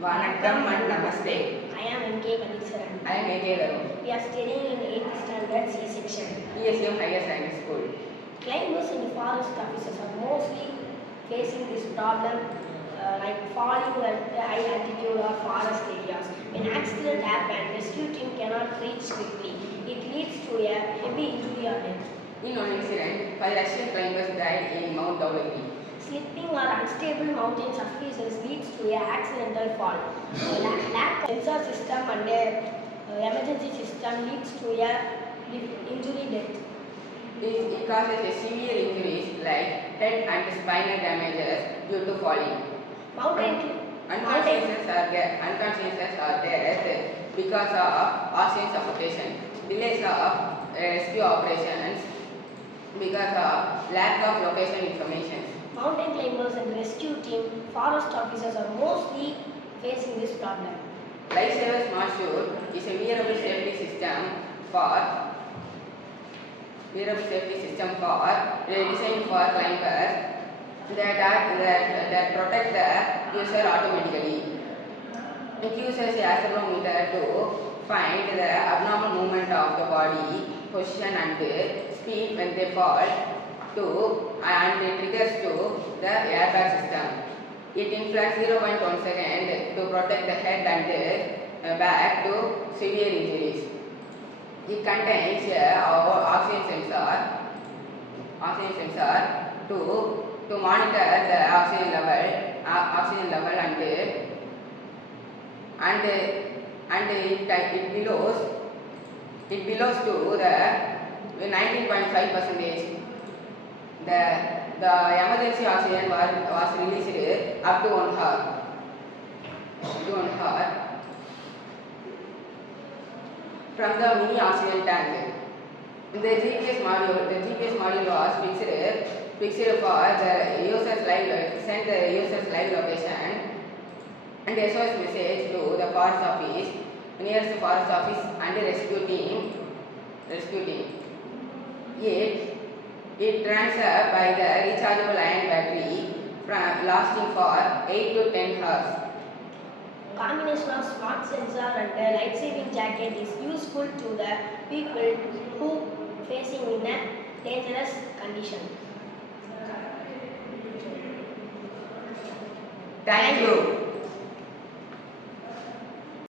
Vanakkam and Namaste. I am N.K. Kadiswaran. I am A.K. Varu. We are studying in 8th standard C section. ESM Higher Secondary School. Climbers and forest officers are mostly facing this problem like falling at the high altitude or forest areas. When accident happens, rescue team cannot reach quickly. It leads to a heavy injury or death. In one incident, 5 Russian climbers died in Mount Dhaulagiri. Slipping or unstable mountain surfaces leads to an accidental fall. Lack of sensor system and emergency system leads to a injury death. It causes a severe injuries like head and spinal damages due to falling. Unconscious or death because of oxygen suffocation. Delays of rescue operations because of lack of location information. Mountain climbers and rescue team, forest officers are mostly facing this problem. Lifesaver Smart Shoe is a wearable safety system designed for climbers that protect the user automatically. It uses a accelerometer to find the abnormal movement of the body, position and speed when they fall and it triggers to the airbag system. It inflates 0.1 second to protect the head and back to severe injuries. It contains our oxygen sensor to monitor the oxygen level and it belows to the 19.5%. The emergency oxygen was released up to 1 hour. From the mini oxygen tank. The GPS module was fixed for the user's live location and SOS message to the forest office, nearest forest office and rescue team. It runs by the rechargeable ion battery lasting for 8 to 10 hours. Combination of smart sensor and life-saving jacket is useful to the people who facing in a dangerous condition. Thank you.